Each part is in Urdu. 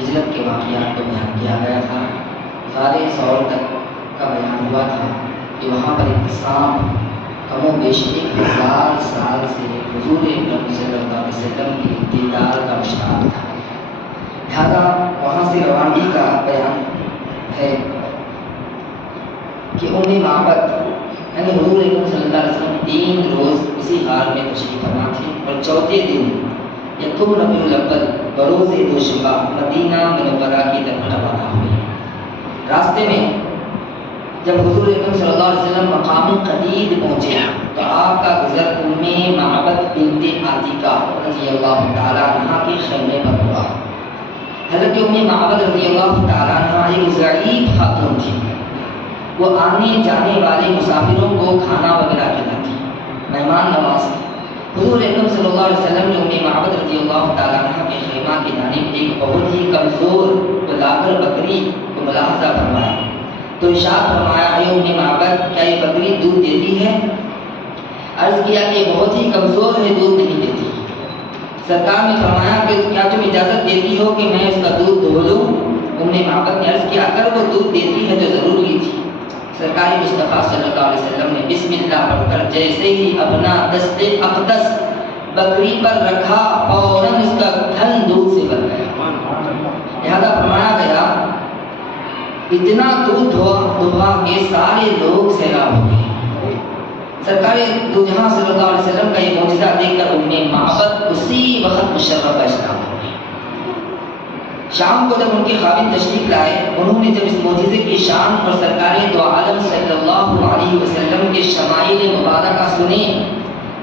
ہجرت کے واقعات کو بیان کیا گیا تھا۔ غار ثور تک کا بیان ہوا تھا کہ وہاں پر ایک سانپ کم و بیش 1000 سال سے حضور اکرم صلی اللہ علیہ وسلم کے دیدار کا مشتاق تھا۔ لہٰذا وہاں سے روانگی کا بیان ہے کہ معبد یعنی حضور اکرم صلی اللہ علیہ وسلم 3 روز اسی غار میں تشریف فرما تھے اور چوتھے دن یکم ربیع الاول بروز دوشنبہ مدینہ منورہ کی طرف روانہ ہوئے۔ راستے میں جب حضور اکرم صلی اللہ علیہ وسلم مقام قدید پہنچے تو آپ کا گزر معبد بنت عتیقہ رضی اللہ تعالیٰ عنہ کے خیمے پر ہوا۔ حضرت معبد رضی اللہ تعالیٰ عنہ ایک ضعیف خاتون تھی۔ وہ آنے جانے والے مسافروں کو کھانا وغیرہ کھلاتی، مہمان نواز تھی۔ حضور اکرم صلی اللہ علیہ وسلم نے معبد رضی اللہ تعالیٰ عنہ کے خیمہ کی جانب ایک بہت ہی کمزور لاغر بکری کو ملاحظہ فرمایا تو ارشاد فرمایا، اے معبد کیا یہ بکری دودھ دیتی ہے؟ عرض کیا کہ یہ بہت ہی کمزور ہے، دودھ نہیں دیتی۔ سرکار نے فرمایا کہ کیا تم اجازت دیتی ہو کہ میں اس کا دودھ دھو لوں؟ معبد نے عرض کیا اگر وہ دودھ دیتی ہے تو ضرور لیجیے۔ سرکار مصطفیٰ صلی اللہ علیہ وسلم نے بسم اللہ پڑھ کر جیسے ہی اپنا دست اقدس بکری پر رکھا فوراً اس کا تھن دودھ سے بھر گیا۔ لہذا فرمایا گیا اتنا دودھ دھوا کہ سارے لوگ سیراب ہو گئے۔ سرکار دو جہاں صلی اللہ علیہ وسلم کا یہ معجزہ دیکھ کر معبد اسی وقت مشرف اسلام ہو گئی۔ شام کو جب ان کے خاوند تشریف لائے، انہوں نے جب اس معجزے کی شان اور سرکار دو عالم صلی اللہ علیہ وسلم کے شمائل مبارکہ سنے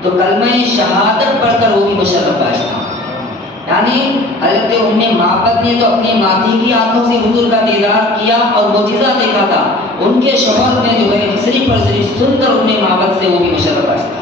تو کلمہ شہادت پڑھ کر وہ بھی مشرف اسلام۔ یعنی حضرت معبد نے تو اپنی مادی کی آنکھوں سے حضور کا دیدار کیا اور معجزہ دیکھا تھا، ان کے شوہر نے جو ہے صرف اور صرف سن کر معبد سے وہ بھی مشرف اسلام۔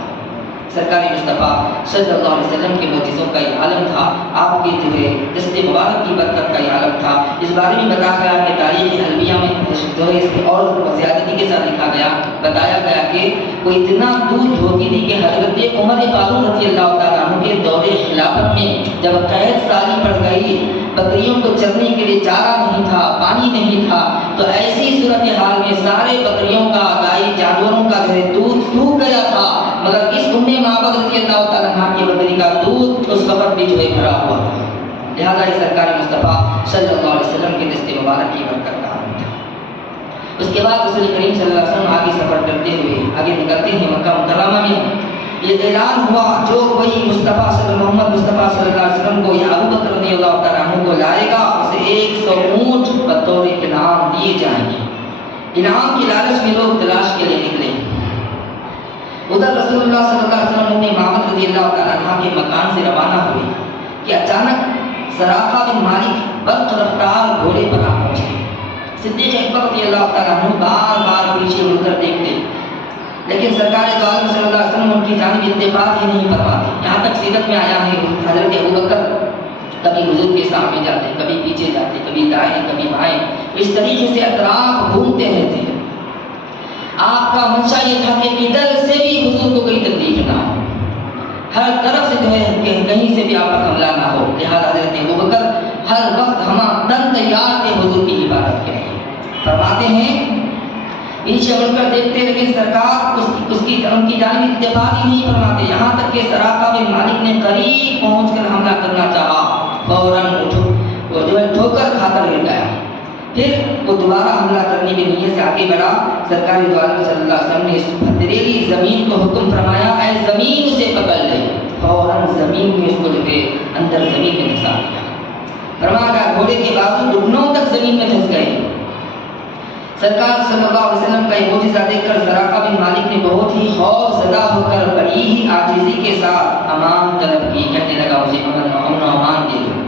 سرکار مصطفیٰ صلی اللہ علیہ وسلم کے معجزوں کا یہ عالم تھا، آپ کے جو ہے دست مبارک کی برکت کا یہ عالم تھا۔ اس بارے میں بتایا گیا کہ تاریخ حلبیہ میں جو ہے اس کی اور زیادتی کے ساتھ لکھا گیا، بتایا گیا کہ وہ اتنا دودھ ہوتی تھی کہ حضرت عمر فاروق رضی اللہ تعالیٰ عنہ کے دور خلافت میں جب قحط سالی پڑ گئی، بکریوں کو چرنے کے لیے چارہ نہیں تھا، پانی نہیں تھا، تو ایسی صورتحال میں سارے بکریوں کا، گائے جانوروں کا جو ہے دودھ سوکھ گیا تھا، مگر اس معبد رضی اللہ تعالیٰ عنہ کی بکری کا دودھ اس وقت بھی جو ہے بھرا ہوا تھا۔ لہٰذا یہ سرکار مصطفیٰ صلی اللہ علیہ وسلم کے دست مبارک کی برکت کا عالم تھا۔ اس کے بعد رسول کریم صلی اللہ علیہ وسلم آگے سفر کرتے ہوئے آگے نکلتے ہیں مکہ مکرمہ میں۔ یہ اعلان ہوا جو کوئی محمد مصطفیٰ صلی اللہ علیہ وسلم کو یا ابو بکر رضی اللہ تعالیٰ عنہ کو لائے گا اسے 100 اونٹ بطور انعام دیے جائیں گے۔ انعام کی لالچ میں لوگ تلاش کے لیے نکلے۔ ادھر رسول اللہ صلی اللہ علیہ وسلم نے معبد رضی اللہ تعالیٰ عنہ کے مکان سے روانہ ہوئے کہ اچانک سراقہ بن مالک برق رفتار گھوڑے پر آ پہنچے۔ صدیق اکبر رضی اللہ تعالیٰ عنہ بار بار پیچھے مڑ کر دیکھتے، لیکن سرکار دو عالم صلی اللہ علیہ وسلم ان کی جانب التفات ہی نہیں فرماتے۔ یہاں تک سیرت میں آیا ہے حضرت ابوبکر کبھی حضور کے سامنے جاتے، کبھی پیچھے جاتے، کبھی دائیں کبھی بائیں، اس طریقے سے اطراف گھومتے رہتے ہیں۔ آپ کا منشا یہ تھا کہ کدھر سے بھی حضور کو کوئی تکلیف نہ ہو، ہر طرف سے جو ہے کہیں سے بھی آپ پر حملہ نہ ہو۔ لہٰذا حضرت ابوبکر ہر وقت ہم تن تیار تھے حضور کی حفاظت کے لیے۔ فرماتے ہیں پیچھے مڑ کر دیکھتے لیکن سرکار ان کی جانب اتفاق ہی نہیں فرماتے، یہاں تک کہ سراقہ بن مالک نے قریب پہنچ کر حملہ کرنا چاہا، فوراً وہ جو ہے ٹھوکر کھا کر گر گیا۔ پھر وہ دوبارہ حملہ کرنے کی نیت سے آگے بڑھا۔ سرکار دو عالم صلی اللہ علیہ وسلم نے اس پتھریلی زمین کو حکم فرمایا، اے زمین اسے پکڑ لے۔ فوراً زمین میں اس کو جو ہے اندر زمین میں دھسا دیا۔ فرمایا گھوڑے کے بازو گھٹنوں تک زمین میں دھس گئے۔ سرکار صلی اللہ علیہ وسلم کا یہ معجزہ دیکھ کر سراقہ بن مالک نے بہت ہی خوف زدہ ہو کر بڑی ہی عاجزی کے ساتھ امان طلب کی، کہنے لگا مجھے امن و امان دے دو۔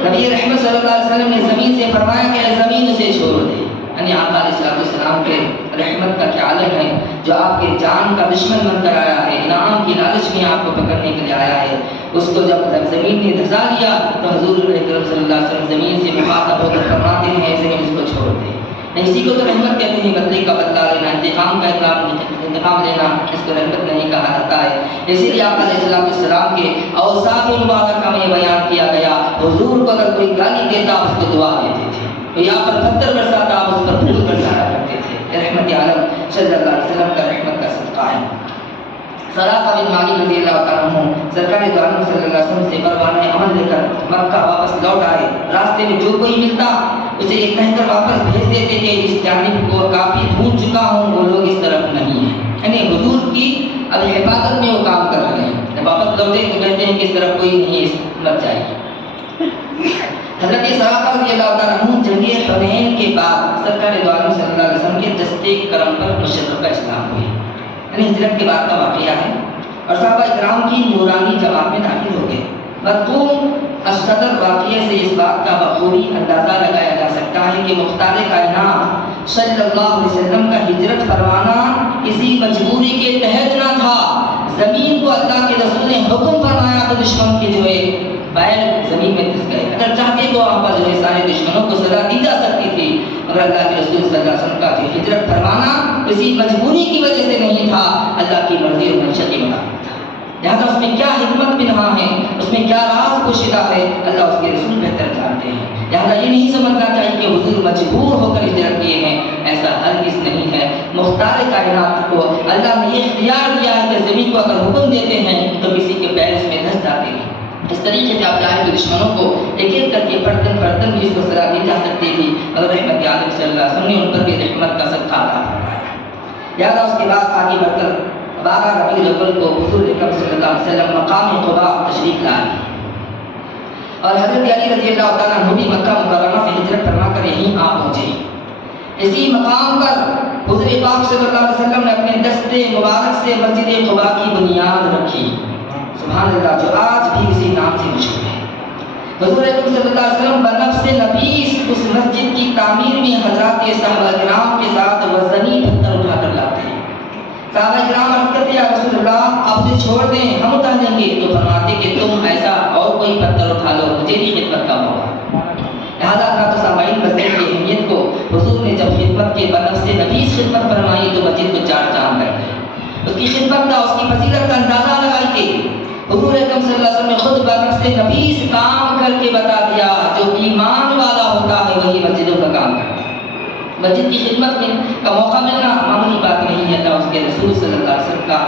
نبی رحمت صلی اللہ علیہ وسلم نے زمین سے فرمایا کہ زمین اسے چھوڑ دے۔ یعنی آقا علیہ السلام کے رحمت کا کیا عالم ہے، جو آپ کے جان کا دشمن بن کر آیا ہے، انعام کی لالچ میں آپ کو پکڑنے کے لیے آیا ہے، اس کو جب زمین نے دھسا لیا تو حضور اکرم صلی اللہ علیہ وسلم زمین سے مخاطب ہو کر فرماتے ہیں زمین اس کو چھوڑ دے۔ اسی کو تو رحمت کہتے ہیں، بدلے کا بدلہ لینا، انتقام لینا، اس کو رحمت نہیں کہا جاتا ہے۔ اسی لیے آپ علیہ السلام کے اوصاف مبارکہ میں یہ بیان کیا گیا، حضور کو اگر کوئی گالی دیتا آپ اس کو دعا دیتے تھے، کوئی آپ پر پتھر برساتا آپ اس پر پھول برسایا کرتے تھے۔ رحمت عالم صلی اللہ علیہ وسلم کا رحمت کا صدقہ ہے۔ سراقہ بن مالک رضی اللہ تعالیٰ عنہ سرکار دو عالم صلی اللہ علیہ وسلم سے پروانہ عمل لے کر مکہ واپس لوٹ آئے۔ راستے میں جو کوئی ملتا اسے یہ کہہ کر واپس بھیج دیتے کہ اس جانب کو کافی ڈھونڈ چکا ہوں، وہ لوگ اس طرف نہیں ہیں، یعنی حضور کی اب حفاظت میں وہ کام کر رہے ہیں۔ جب واپس لوٹے تو کہتے ہیں کہ اس طرف کوئی نہیں، اس مت جائیے۔ حضرت سراقہ رضی اللہ تعالیٰ عنہ جنگ حنین کے بعد سرکار دو عالم صلی اللہ علیہ وسلم کے دستے کرم پر مشرفہ اسلام ہوئے، یعنی ہجرت کے بعد کا واقعہ ہے، اور صحابہ اکرام کی نورانی جماعت میں داخل ہو گئے۔ مذکور الصدر واقعے سے اس بات کا بخوبی اندازہ لگایا جا سکتا ہے کہ مختار کائنات صلی اللہ علیہ وسلم کا ہجرت فرمانا کسی مجبوری کے تحت نہ تھا۔ زمین کو اللہ کے رسول نے حکم فرمایا تو دشمن کے جو ہے پیر زمین میں دس گئے، اگر چاہتے تو وہاں پر جو ہے سارے دشمنوں کو سزا دی جا سکتی تھی، مگر اللہ کے رسول صلی اللہ علیہ وسلم کا ہجرت فرمانا کسی مجبوری کی وجہ سے نہیں تھا، اللہ کی مرضی اور منشا کے مطابق تھا۔ لہٰذا اس میں کیا حکمت بنہا ہے، اس میں کیا راز پوشیدہ ہے، اللہ اس کے رسول بہتر جانتے ہیں۔ لہٰذا یہ نہیں سمجھنا چاہیے کہ حضور مجبور ہو کر ہجرت کیے ہیں، ایسا ہرگز نہیں ہے۔ مختار کائنات کو اللہ نے یہ اختیار دیا ہے کہ زمین کو اگر حکم دیتے ہیں تو کسی کے پیر اس میں دھس جاتے ہیں۔ اس طریقے سے آپ چاہیں تو دشمنوں کو ایک ایک کر کے برتن بھی اس کو سزا دی جا سکتی تھی، مگر رحمت عالم صلی اللہ علیہ وسلم نے ان پر بھی رحمت کا صدقہ عطا فرمایا۔ لہٰذا اس کے بعد آگے بڑھ کر 12 ربیع الاول کو حضور اکرم صلی اللہ علیہ وسلم مقام قباء تشریف لائے، اور حضرت علی رضی اللہ تعالیٰ عنہ بھی مکہ مکرمہ سے ہجرت فرما کر یہیں آ پہنچے۔ اسی مقام پر حضور پاک صلی اللہ علیہ وسلم نے اپنے دستے مبارک سے مسجد قباء کی بنیاد رکھی، سبحان اللہ، جو آج بھی اسی نام سے مشہور ہے۔ حضور اکرم صلی اللہ علیہ وسلم بنفس نفیس اس مسجد کی تعمیر میں حضرات صحابہ کرام کے ساتھ وزنی پتھر اٹھا کر لاتے ہیں۔ صحابہ کرام عرض کرتے یا رسول اللہ آپ اسے چھوڑ دیں، ہم اٹھا لیں گے، تو فرماتے کہ تم ایسا اور کوئی پتھر اٹھا لو، مجھے بھی خدمت کا موقع۔ لہٰذا حضرات سامعین مسجد کی اہمیت کو حضور نے جب خدمت کے بنفس نفیس خدمت فرمائی تو مسجد کو 4 چاند لگ گئے۔ اس کی خدمت کا، اس کی فضیلت کا اندازہ لگائیے۔ حضور اکرم صلی اللہ علیہ وسلم نے خود بنفس نفیس کام کر کے بتا دیا، جو ایمان والا ہوتا ہے وہی مسجدوں کا کام کرتا ہے۔ مسجد کی خدمت میں کا موقع ملنا معمولی بات نہیں ہے، اللہ اس کے رسول صلی اللہ علیہ وسلم کا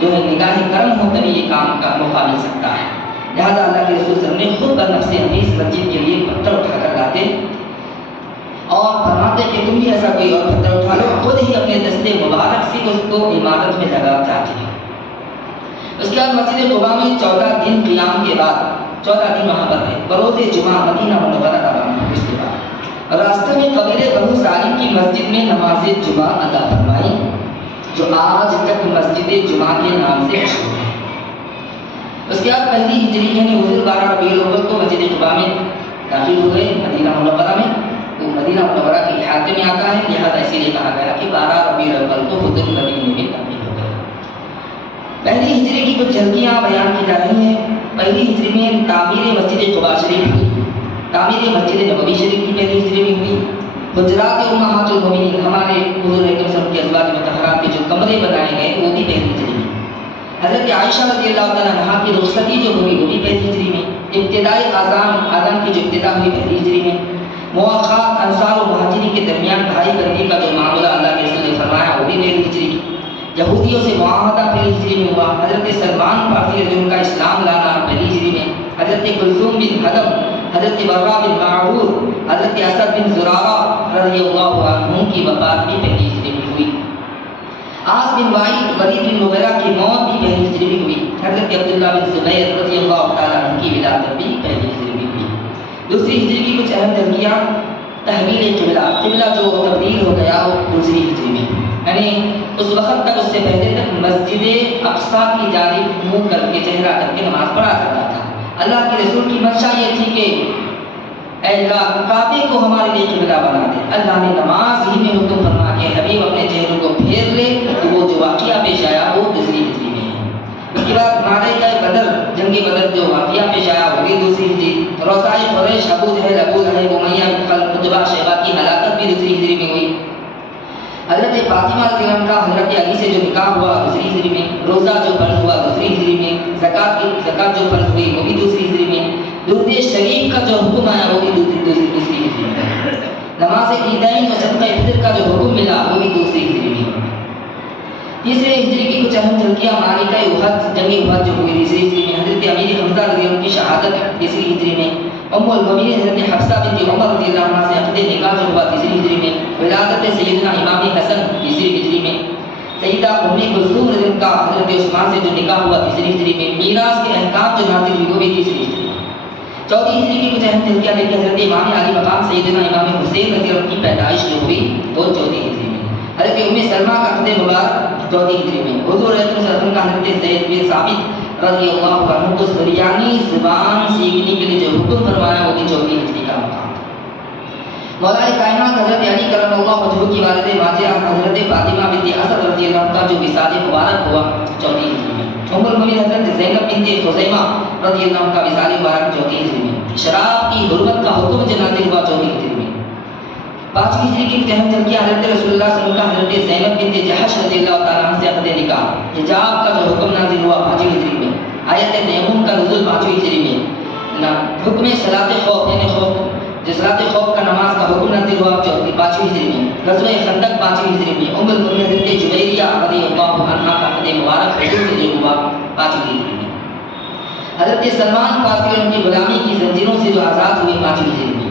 جو ہے نگاہ کرم ہو تبھی یہ کام کا موقع مل سکتا ہے۔ لہٰذا اللہ کے رسول صلی اللہ علیہ وسلم نے خود بنفس نفیس مسجد کے لیے پتھر اٹھا کر لاتے اور فرماتے کہ تم بھی ایسا کوئی اور پتھر اٹھا لو، خود ہی اپنے دستے مبارک سے اس کو عمارت میں لگا چاہتے ہیں۔ اس کے بعد مسجد قباء میں 14 دن قیام کے بعد 14 دن وہاں پر ہے، بروز جمعہ مدینہ منورہ روانہ ہوئے۔ اس کے بعد راستے میں قبیلے بنو سالم کی مسجد میں نماز جمعہ ادا فرمائی، جو آج تک مسجد جمعہ کے نام سے مشہور ہے۔ اس کے بعد پہلی ہجری یعنی حضور 12 ربیع الاول کو مسجد قباء میں داخل ہوئے مدینہ منورہ میں۔ وہ مدینہ منورہ کے احاطے میں آتا ہے، لہٰذا اسی لیے کہا گیا کہ 12 ربیع الاول کو حضور مدینے میں داخل ہو گئے۔ پہلی ہجری کی کچھ جھلکیاں بیان کی جا رہی ہیں۔ پہلی ہجری میں تعمیر مسجد قباء شریف ہوئی، تعمیر مسجد نبوی شریف کی پہلی ہجری میں ہوئی۔ حجرات امہات المومنین ہمارے حضور اکرم صلی اللہ علیہ وسلم کے ازواج مطہرات کے جو کمرے بنائے گئے وہ بھی پہلی ہجری میں۔ حضرت عائشہ رضی اللہ تعالیٰ عنہا کی رخصتی جو ہوئی وہ بھی پہلی ہجری میں۔ ابتدائی آذان کی جو ابتدا ہوئی پہلی ہجری میں۔ مواخات انصار و مہاجرین کے درمیان بھائی بندی کا جو معاملہ اللہ کے رسول نے فرمایا وہ بھی پہلی ہجری میں۔ یہودیوں سے معاہدہ پہلی ہجری میں ہوا۔ حضرت سلمان فارسی رضی اللہ کا اسلام لانا پہلی ہجری میں۔ حضرت کلثوم بن حدم، حضرت برا بن معرور، حضرت اسد بن زرارہ رضی اللہ عنہ کی وفات بھی پہلی ہجری میں ہوئی۔ عاص بن وائل ولید بن مغیرہ کی موت بھی پہلی ہجری میں ہوئی۔ حضرت عبداللہ بن زبیر رضی اللہ تعالیٰ عنہ کی ولادت بھی پہلی ہجری میں ہوئی۔ دوسری ہجری کی کچھ اہم جھلکیاں، تحویل قبلہ جو تبدیل ہو گیا وہ دوسری ہجری میں، یعنی اس وقت تک، اس سے پہلے تک مسجد اقصیٰ کی جانب منہ کر کے چہرہ کر کے نماز پڑھا کرتا تھا۔ اللہ کے رسول کی منشا یہ تھی کہ اے اللہ کعبے کو ہمارے لیے قبلہ بنا دے۔ اللہ نے نماز ہی میں حکم فرما کے حبیب اپنے چہروں کو پھیر لے، تو وہ جو واقعہ پیش آیا وہ دوسری ہجری میں ہے۔ اس کے بعد معرکہ بدر، جنگ بدر جو واقعہ پیش آیا وہ بھی دوسری ہجری۔ روضۂ قریش، ابو جہل، ابو لہب، امیہ بن خلف، عتبہ، شیبہ کی ہلاکت بھی دوسری ہجری میں ہوئی۔ فاطمہ رضی اللہ عنہ کا حضرت علی سے جو نکاح ہوا دوسری ہجری میں، روزہ جو فرض ہوا دوسری ہجری میں، زکات جو فرض ہوئی وہ بھی دوسری ہجری میں، درود شریف کا جو حکم آیا وہ بھی دوسری ہجری میں، نماز عیدین و صدقہ فطر کا جو حکم ملا وہ بھی دوسری ہجری میں۔ تیسرے ہجری کی کچھ اہم جھلکیاں معرکہ احد، جنگ احد جو ہوئی تیسری ہجری میں، حضرت امیر حمزہ رضی اللہ عنہ کی شہادت تیسری ہجری میں، ام المؤمنین حضرت حفصہ بنت عمر رضی اللہ عنہ سے عقد نکاح جو ہوا تیسری ہجری میں، ولادت سیدنا امام حسن تیسری ہجری میں، سیدہ ام کلثوم رضی اللہ عنہ کا حضرت عثمان سے جو نکاح ہوا تیسری ہجری میں، میراث کے احکام جو نازل ہوئے وہ بھی تیسری ہجری میں۔ چوتھی ہجری کی کچھ اہم جھلکیاں دیکھیں، حضرت امام علی مقام سیدنا امام حسین رضی اللہ عنہ کی پیدائش جو ہوئی وہ چوتھی ہجری میں، حضرت ام سلمہ کا عقد مبارک چوتھی ہجری میں، حضور اکرم صلی اللہ علیہ وسلم کا حضرت زید بن ثابت رضی اللہ عنہ کو سریانی زبان سیکھنے کے لیے جو حکم فرمایا وہ بھی چوتھی ہجری کا مقام۔ مولا کائنات حضرت علی کرم اللہ وجہہ کی والد ماجدہ حضرت فاطمہ بنت اسد رضی اللہ عنہ کا جو وصال مبارک ہوا چوتھی ہجری میں، ام المؤمنین حضرت زینب بنت خزیمہ رضی اللہ عنہ کا وصال مبارک چوتھی ہجری میں، شراب کی حرمت کا حکم جو نازل ہوا چوتھی ہجری میں۔ پانچویں ہجری کی کچھ اہم جھلکیاں، حضرت رسول اللہ صلی اللہ علیہ وسلم کا حضرت زینب بنت جحش رضی اللہ تعالیٰ عنہ سے عقد نکاح، حجاب کا جو حکم نازل ہوا پانچویں ہجری میں، آیت تیمم کا نزول پانچویں ہجری میں، حکم صلاۃ خوف یعنی صلاۃ خوف کا نماز کا حکم نازل ہوا پانچویں ہجری میں، غزوہ خندق پانچویں ہجری میں، ام المؤمنین حضرت جویریہ رضی اللہ عنہا کا عقد مبارک حضور سے جو ہوا پانچویں ہجری میں، حضرت سلمان فارسی ان کی غلامی کی زنجیروں سے جو آزاد ہوئے پانچویں ہجری میں۔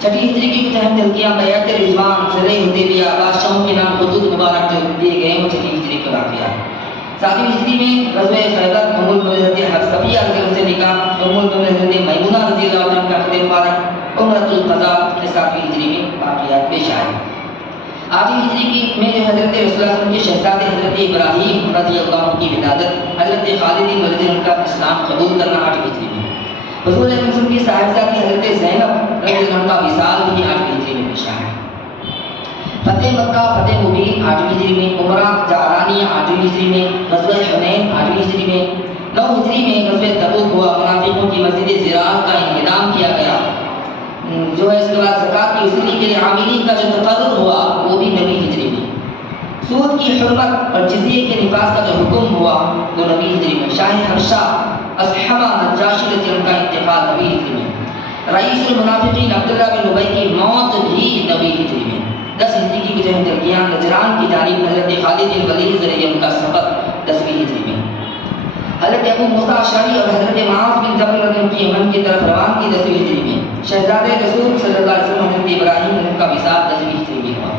چھٹی ہجری کی کچھ اہم جھلکیاں، بیعت رضوان، صلح حدیبیہ، بادشاہوں کے نام خطوط مبارک جو دیے گئے ہیں وہ چھٹی ہجری کے واقعات۔ ساتویں ہجری میں غزوہ خیبر، ام المؤمنین حضرت صفیہ رضی اللہ عنہ سے نکاح، ام المؤمنین حضرت میمونہ رضی اللہ عنہ کا عقد مبارک، عمرۃ القضاء کے ساتویں ہجری میں واقعات پیش آئے۔ آٹھویں ہجری میں جو حضرت رسول اللہ صلی اللہ علیہ وسلم کے شہزادے حضرت ابراہیم رضی اللہ عنہ کی ولادت، حضرت خالد بن ولید ان کا اسلام قبول کرنا آٹھویں ہجری میں، حضور علیہ وسلم کی صاحبزادی حضرت زینب رضی اللہ عنہ کا وصال بھی آٹھویں ہجری میں پیش آیا۔ فتح مکہ، فتح مبین آٹھویں ہجری میں، عمرہ جعرانیہ آٹھویں ہجری میں، غزوہ حنین آٹھویں ہجری میں، نو ہجری میں غزوہ تبوک ہوا، منافقوں کی مسجد زرار کا انہدام کیا گیا جو ہے، اس کے بعد زکات کی وصولی کے لیے عاملین کا جو تقرر ہوا وہ بھی نویں ہجری میں، سود کی حرمت اور جزیے کے نفاذ کا جو حکم ہوا وہ نویں ہجری میں، شاہ حبشہ اصحمہ نجاشی رضی اللہ عنہ کا انتقال نویں ہجری میں، رئیس المنافقین عبداللہ بن ابی کی موت بھی نویں ہجری میں۔ 10 ہجری کی کچھ اہم جھلکیاں، نجران کی جانب حضرت خالد بن ولید رضی اللہ عنہ کا سفر 10ویں ہجری میں، حضرت ابو موسیٰ اشعری اور حضرت معاذ بن جبل رضی اللہ عنہ کی یمن کی طرف روانگی 10ویں ہجری میں، شہزادے رسول صلی اللہ علیہ وسلم حضرت ابراہیم رضی اللہ عنہ کا وصال 10ویں ہجری میں ہوا۔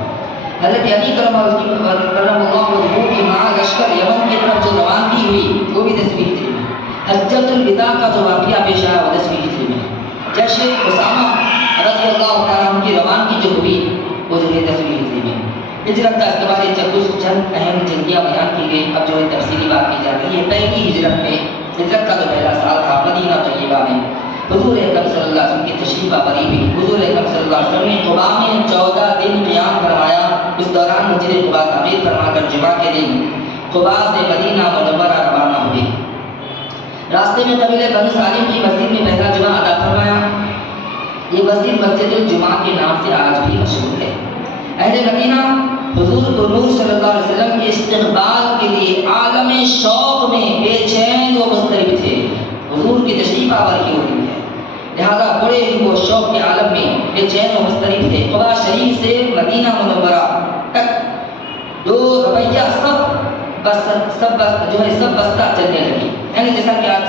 حضرت علی کرم اللہ وجہہ کی مع لشکر یمن کی طرف جو روانگی ہوئی وہ بھی 10ویں ہجری میں، حجۃ الوداع کا جو واقعہ پیش آیا وہ 10ویں ہجری میں، جیش اسامہ رضی اللہ تعالیٰ عنہ کی روانگی جو ہوئی وہ جو ہے 10ویں ہجری میں۔ ہجرت کا اس کے بعد چند اہم جھلکیاں بیان کی گئی، اب جو ہے تفصیلی بات کی جا رہی ہے۔ پہلی ہجرت میں، ہجرت کا جو پہلا سال تھا مدینہ طیبہ میں، حضور اکرم صلی اللہ علیہ وسلم کی تشریف آوری ہوئی۔ حضور اکرم صلی اللہ علیہ وسلم نے قباء میں 14 دن قیام فرمایا، اس دوران مسجد قباء تعمیر فرما کر جمعہ کے دن قباء سے مدینہ منورہ روانہ ہوئے۔ راستے میں قبیلہ بنو سالم کی مسجد میں پہلا جمعہ ادا فرمایا۔ یہ مسجد مسجد الجمعہ کے نام سے آج بھی مشہور ہے۔ اہل مدینہ حضور نور صلی اللہ علیہ وسلم کے استقبال کے لیے عالم شوق میں بے چین و مضطرب تھے۔ حضور کی تشریف آوری ہو رہی ہے، لہذا بڑے ہی وہ شوق کے عالم میں بے چین و مضطرب تھے۔ قباء شریف سے مدینہ منورہ تک 2 روپیہ سب بستہ چلنے لگی، یعنی جیسا کہ آج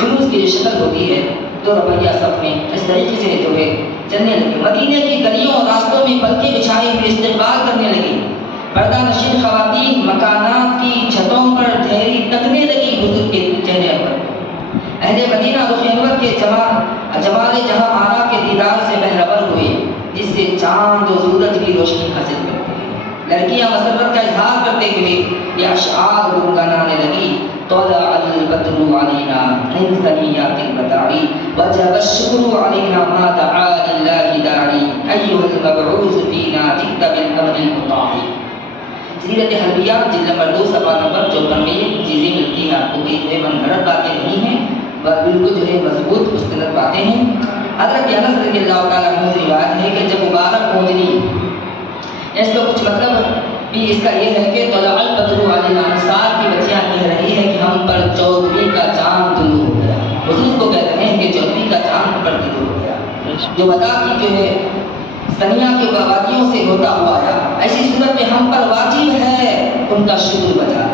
جلوس کی شکل ہوتی ہے 2 روپیہ سب میں، اس طریقے سے جو ہے چلنے لگی۔ مدینے کی گلیوں اور راستوں میں پلکیں بچھائی ہوئی استقبال کرنے لگی۔ پردہ نشین خواتین مکانات کی چھتوں پر ٹھہری تکنے لگی حضور کے چہرے پر۔ اہل مدینہ رخ انور کے جمال جہاں آرا کے دیدار سے محرور ہوئے، جس سے چاند و سورج کی روشنی حاصل کرتے ہیں۔ لڑکیاں مسرت کا اظہار کرتے ہوئے یہ اشعار گنگنانے لگی: طلع البدر علينا من ثنيات الوداع وجب الشكر علينا ما دعا لله داعي أيها المبعوث فينا جئت بالأمر المطاع۔ سیرت حلبیہ جلد نمبر 2 صفحہ نمبر 54 میں یہ چیزیں ملتی ہیں آپ کو، کوئی جو ہے من گھڑت باتیں نہیں ہیں، بالکل جو ہے مضبوط مستند باتیں ہیں۔ حضرت انس رضی اللہ تعالیٰ عنہ سے روایت ہے کہ جب مبارک پہنچنی اس کا کچھ مطلب بھی اس کا یہ ہے کہ طلع البدر علینا، انصار کی بچیاں کہہ رہی ہے کہ ہم پر چودھری کا چاند طلوع ہو گیا. حضور کو کہتے ہیں کہ چودھری کا چاند پر طلوع ہو گیا، جو ودا کی جو ہے سنیا کے وادیوں سے ہوتا ہوا آیا. ایسی صورت میں ہم پر واجب ہے ان کا شکر بجا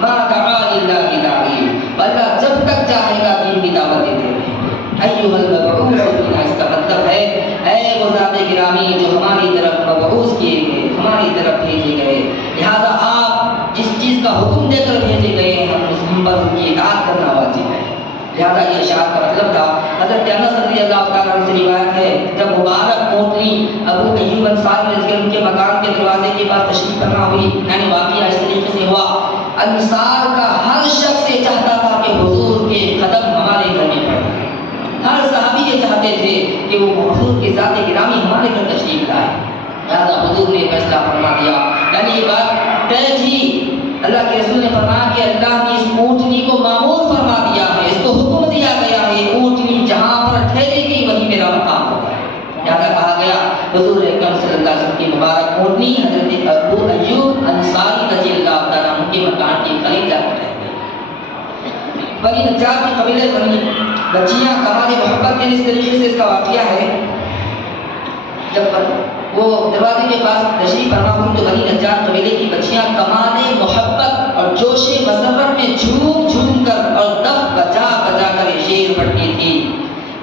ما دعا للہ داعی، اللہ جب تک چاہے گا دین کی دعوت دیتے رہیں گے. ایھا المبعوث فینا، اس کا مطلب ہے اے وہ ذات گرامی جو ہماری طرف مبعوث کیے گئے، ہماری طرف بھیجے گئے، لہذا آپ جس چیز کا حکم دے کر بھیجے گئے ہیں ہم پر ان کی اطاعت کرنا واجب ہے. لہذا یہ اشارت کا مطلب تھا. حضرت انس رضی اللہ تعالیٰ عنہ سے روایت ہے جب مبارک اونٹنی ابو ایوب انصاری رضی اللہ عنہ کے مکان کے دروازے کے پاس تشریف فرما ہوئی، یعنی واقعہ اس طریقے سے ہوا، انصار کا ہر شخص یہ چاہتا تھا کہ حضور کے قدم ہمارے گھر میں پڑے. ہر صحابی یہ چاہتے تھے کہ وہ حضور کی ذات گرامی ہمارے گھر تشریف لائے. لہذا حضور نے فیصلہ فرما دیا، یعنی یہ بات طے تھی. اللہ کے رسول نے فرمایا کہ اللہ نے اس اونٹنی کو معمور فرما دیا ہے، اس کو حکم دیا گیا ہے، اونٹنی جہاں پر ٹھہرے گی وہیں میرا مقام ہوگا. لہذا کہا گیا حضور اکرم صلی اللہ علیہ وسلم کی مبارک اونٹنی حضرت ابو ایوب انصاری رضی اللہ تعالیٰ عنہ کے مکان کے قریب جا کر ٹھہر گئی. بنی نجار کے قبیلے بنی بچیاں کمال محبت کے اس طریقے سے اس کا واقعہ ہے، جب وہ دروازے کے پاس تشریف فرما ہوئی تو بنی نجار قبیلے کی بچیاں کمال محبت اور جوش مسرت میں جھوم جھوم کر اور دف بجا بجا کر شعر پڑھتی تھی.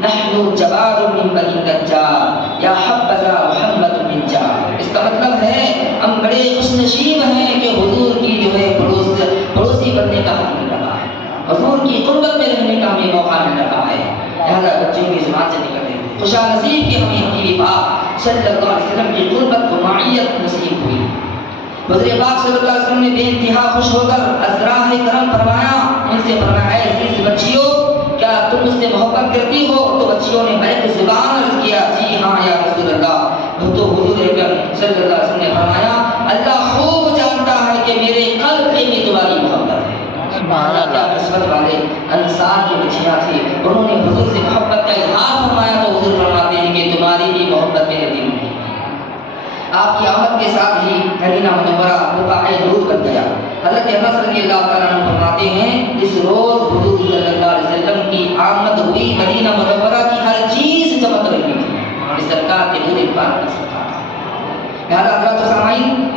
نحن جبار من بنی نجار یا حبذا محمد من جار. اس کا مطلب ہے ہم بڑے خوش نصیب ہیں کہ حضور کی جو ہے پڑوسی بننے کا حق مل رہا ہے، حضور کی قربت میں رہنے کا ہمیں موقع مل رہا ہے. لہذا بچوں کی زبان سے نکل رہے ہیں خوشا نصیب کہ ہمیں حبیب پاک صلی اللہ علیہ وسلم کی قربت و معیت نصیب ہوئی. حضور پاک صلی اللہ علیہ وسلم نے بے انتہا خوش ہو کر ازراہ کرم فرمایا، ان سے فرمایا اے عزیز بچیوں کیا تم مجھ سے محبت کرتی ہو؟ تو بچیوں نے بیک زبان عرض کیا جی ہاں یا رسول اللہ. تو حضور اکرم صلی اللہ علیہ وسلم نے فرمایا اللہ خوب جانتا ہے کہ میرے قلب میں تمہاری محبت ہے. سبحان اللہ. قسمت والے انصار کی بچیاں تھی، انہوں نے حضور سے محبت کا اظہار فرمایا تو حضور فرماتے ہیں کہ تمہاری بھی محبت میرے دل میں ہے. آپ کی آمد کے ساتھ ہی مدینہ منورہ بقاع نور بن گیا. حضرت انس رضی اللہ تعالیٰ عنہ فرماتے ہیں اس روز حضور صلی اللہ علیہ وسلم کی آمد ہوئی، مدینہ منورہ کی ہر چیز چمک رہی تھی، اس سرکار کے نور پاک کا صدقہ تھا. لہذا حضرات سامعین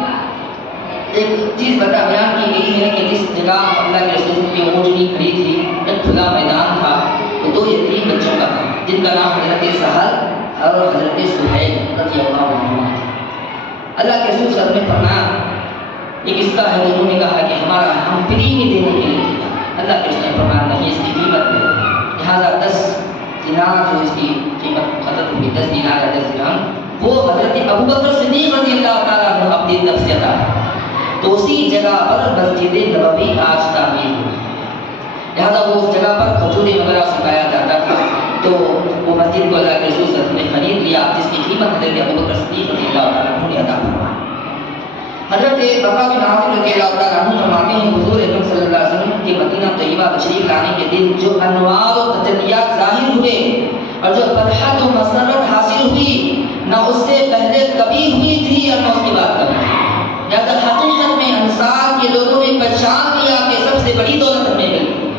ایک چیز بیان کی گئی ہے کہ جس جگہ اللہ کے رسول کی اونٹنی کھڑی تھی ایک کھلا میدان تھا، تو دو یتیم بچوں کا تھا جن کا نام حضرت سہل اور حضرت سہیل رضی اللہ عنہما تھا. اللہ کے رسول صلی اللہ علیہ وسلم نے فرمایا ایک اس کا ہے، انہوں نے کہا کہ ہمارا ہم فری میں دینے کے لیے دیا. اللہ کے رسول نے فرمایا نہیں، اس کی قیمت ہے، لہٰذا 10 دینار جو اس کی قیمت ختم ہوگی، 10 دینار یا 10 درہم، وہ حضرت ابوبکر صدیق رضی اللہ تعالیٰ عنہ اپنی طرف سے عطا ہے. تو اسی جگہ پر مسجد نبوی آج تعمیر ہوئی ہے. لہٰذا وہ اس جگہ پر کھجور وغیرہ سکھایا جاتا تھا، تو وہ مسجد کو اللہ کے رسول صلی اللہ علیہ وسلم نے خرید لیا، جس کی قیمت حضرت ابوبکر صدیق رضی اللہ تعالیٰ عنہ نے ادا فرمائی. حضرت بقا بن عاصم رضی اللہ تعالیٰ عنہ فرماتے ہیں حضور اکرم صلی اللہ علیہ وسلم کے مدینہ طیبہ تشریف لانے کے دن جو انوار و تجلیات ظاہر ہوئے اور جو فرحت و مسرت حاصل ہوئی نہ اس سے پہلے کبھی ہوئی تھی اور نہ اس کے بعد کبھی تھی. لہٰذا حقیقت میں انصار کے لوگوں نے پہچان لیا کہ سب سے بڑی دولت ہمیں مل گئی،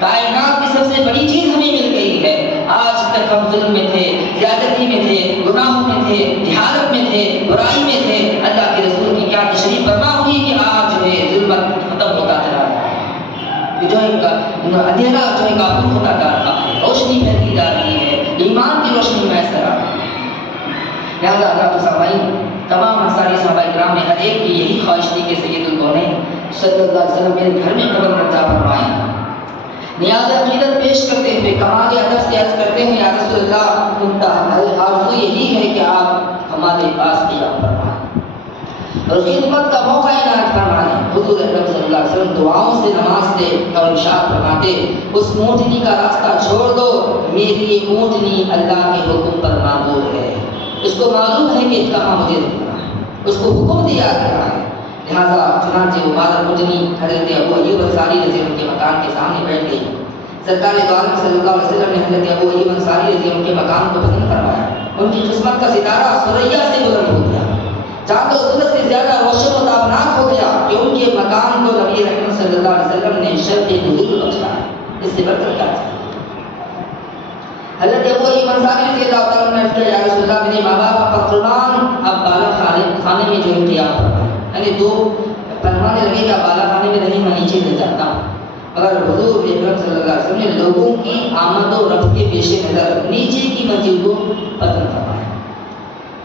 کائنات کی سب سے بڑی چیز ہمیں مل گئی ہے. آج تک ہم ظلم میں تھے، زیادتی میں تھے، گناہوں میں تھے، جہالت میں تھے، برائی میں تھے. اللہ کے رسول کی کیا تشریف فرما ہوئی کہ آج جو ہے ظلمت ختم ہوتا چلا رہا ہے، جو اندھیرا جو ہے کافر ہوتا جا رہا ہے، روشنی پھیلتی جا رہی ہے، ایمان کی روشنی میسر آ رہی ہے. لہٰذا حضرات سامعین تمام انصاری صحابہ کرام نے ہر ایک کی یہی خواہش تھی کہ سید الکونین صلی اللہ علیہ وسلم میرے گھر میں قدم رکھا فرمائیں. نیاز عقیدت پیش کرتے ہوئے کمال ادب سے عرض کرتے ہیں یا رسول اللہ منتہا آرزو یہی ہے کہ آپ ہمارے پاس قیام فرمائیں اور خدمت کا موقع عنایت فرمائیں. حضور اکرم صلی اللہ علیہ وسلم دعاؤں سے نماز دے اور ارشاد فرماتے اس اونٹنی کا راستہ چھوڑ دو، میری اونٹنی اللہ کے حکم پر معمور ہے، اس کو معلوم ہے کہ کہاں مجھے رکنا ہے، اس کو حکم دیا گیا ہے. لہٰذا چنانچہ وہ مادر اونٹنی حضرت ابو ایوب انصاری رضی اللہ عنہ کے مکان کے سامنے بیٹھ گئی. سرکار دو عالم صلی اللہ علیہ وسلم نے حضرت ابو ایوب انصاری رضی اللہ عنہ کے مقام کو پسند فرمایا. ان کی قسمت کا ستارہ سریا سے بلند ہو گیا، چاند و سورج سے زیادہ روشن و تابناک کے مقام کو نبی رحمت صلی اللہ علیہ وسلم نے شرط نزول بخشا ہے، اس سے بڑھ کر کیا چاہیے؟ حضرت ابو ایوب انصاری رضی اللہ تعالیٰ عنہ نے کہا یا رسول اللہ میرے ماں باپ کا قربان اب بالا خانے میں جو ہے قیام فرمائے، یعنی دو فرمانے لگے کہ بالا خانے میں نہیں، میں نیچے رہ جاتا ہوں، مگر حضور اکرم صلی اللہ علیہ وسلم نے لوگوں کی آمد و رفت کے پیش نظر نیچے کی منزل کو پسند فرمایا۔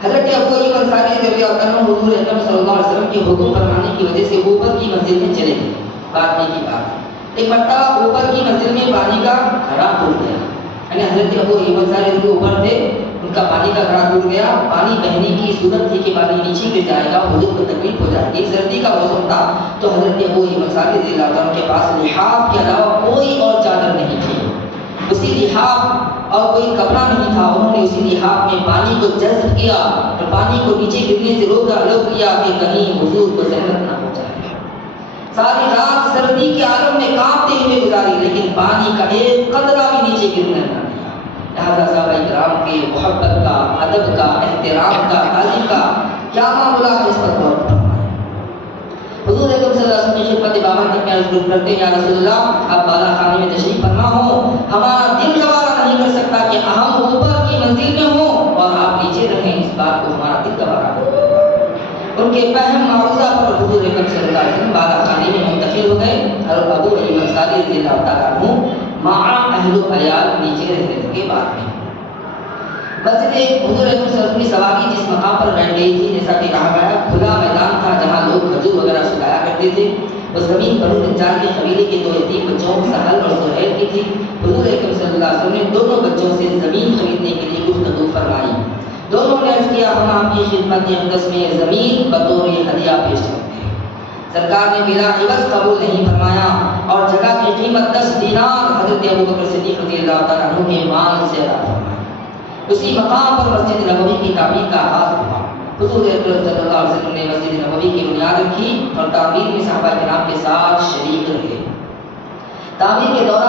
حضرت ابو ایوب انصاری رضی اللہ عنہ حضور اکرم صلی اللہ علیہ وسلم کے حکم فرمانے کی وجہ سے اوپر کی منزل میں چلے گئے۔ بات نہیں کی بات ایک مرتبہ اوپر کی منزل میں پانی کا گھڑا ٹوٹ گیا، یعنی حضرت ابو ایوب انصاری کے اوپر تھے، ان کا پانی کا گھڑا ٹوٹ گیا، پانی بہنے کی صورت تھی کہ پانی نیچے گر جائے گا، حضور کو تکلیف ہو جائے گی، سردی کا موسم تھا، تو حضرت ابو ایوب انصاری رضی اللہ عنہ کے پاس لحاف کے علاوہ کوئی اور چادر نہیں تھی، اسی لحاف اور کوئی کپڑا نہیں تھا، انہوں نے اسی لحاف میں پانی کو جذب کیا اور پانی کو نیچے گرنے سے روک کیا کہ کہیں حضور کو زحمت نہ ہو جائے۔ ساری رات سردی کے عالم میں کانپتے ہوئے گزاری، لیکن پانی کا ایک قطرہ بھی نیچے گرنے نہ دیا۔ لہذا صحابہ کرام کے محبت کا، ادب کا، احترام کا، تعلیم کا کیا معاملہ ہے، اس پر غور فرمائیں۔ حضور اکرم صلی اللہ علیہ وسلم کی خدمت بابر تک میں عرض کرتے ہیں یا رسول اللہ آپ بالا خانے میں تشریف فرما ہو، ہمارا دل گوارا نہیں کر سکتا کہ ہم اوپر کی منزل میں ہوں اور آپ نیچے رہیں، اس بات کو ہمارا دل گوارا نہیں کرتا۔ ان کے فہم معروضہ پر حضور اکرم صلی اللہ علیہ وسلم بالا خانے میں منتقل ہو گئے اور ابو ایوب انصاری رضی اللہ تعالیٰ عنہ مع اہل و عیال نیچے رہنے لگے۔ بعد میں مسجد حضور اکرم صلی اللہ علیہ وسلم کی سواری جس مقام پر بیٹھ گئی تھی، جیسا کہ کہا گیا کھلا میدان تھا جہاں لوگ کھجور وغیرہ سکھایا کرتے تھے، اس زمین بنو نجار کے قبیلے کے دو یتیم بچوں سہل اور سہیل کی تھی۔ حضور اکرم صلی اللہ علیہ وسلم نے دونوں بچوں سے زمین خریدنے کے لیے گفتگو فرمائی، دونوں نے عرض کیا ہم آپ کی خدمت اقدس میں زمین بطور ہدیہ پیش کرتے ہیں۔ سرکار نے بلا عوض قبول نہیں فرمایا اور جگہ کی قیمت 10 دینار حضرت ابوبکر صدیق رضی اللہ تعالیٰ عنہ کے مال سے ادا فرمایا۔ اسی مقام پر مسجد نبوی کی تعمیر کا آغاز ہوا۔ حضور اکرم صلی اللہ علیہ وسلم نے مسجد نبوی کی بنیاد رکھی اور تعمیر میں صحابہ کرام کے ساتھ شریک رہے۔ تعمیر کے دوران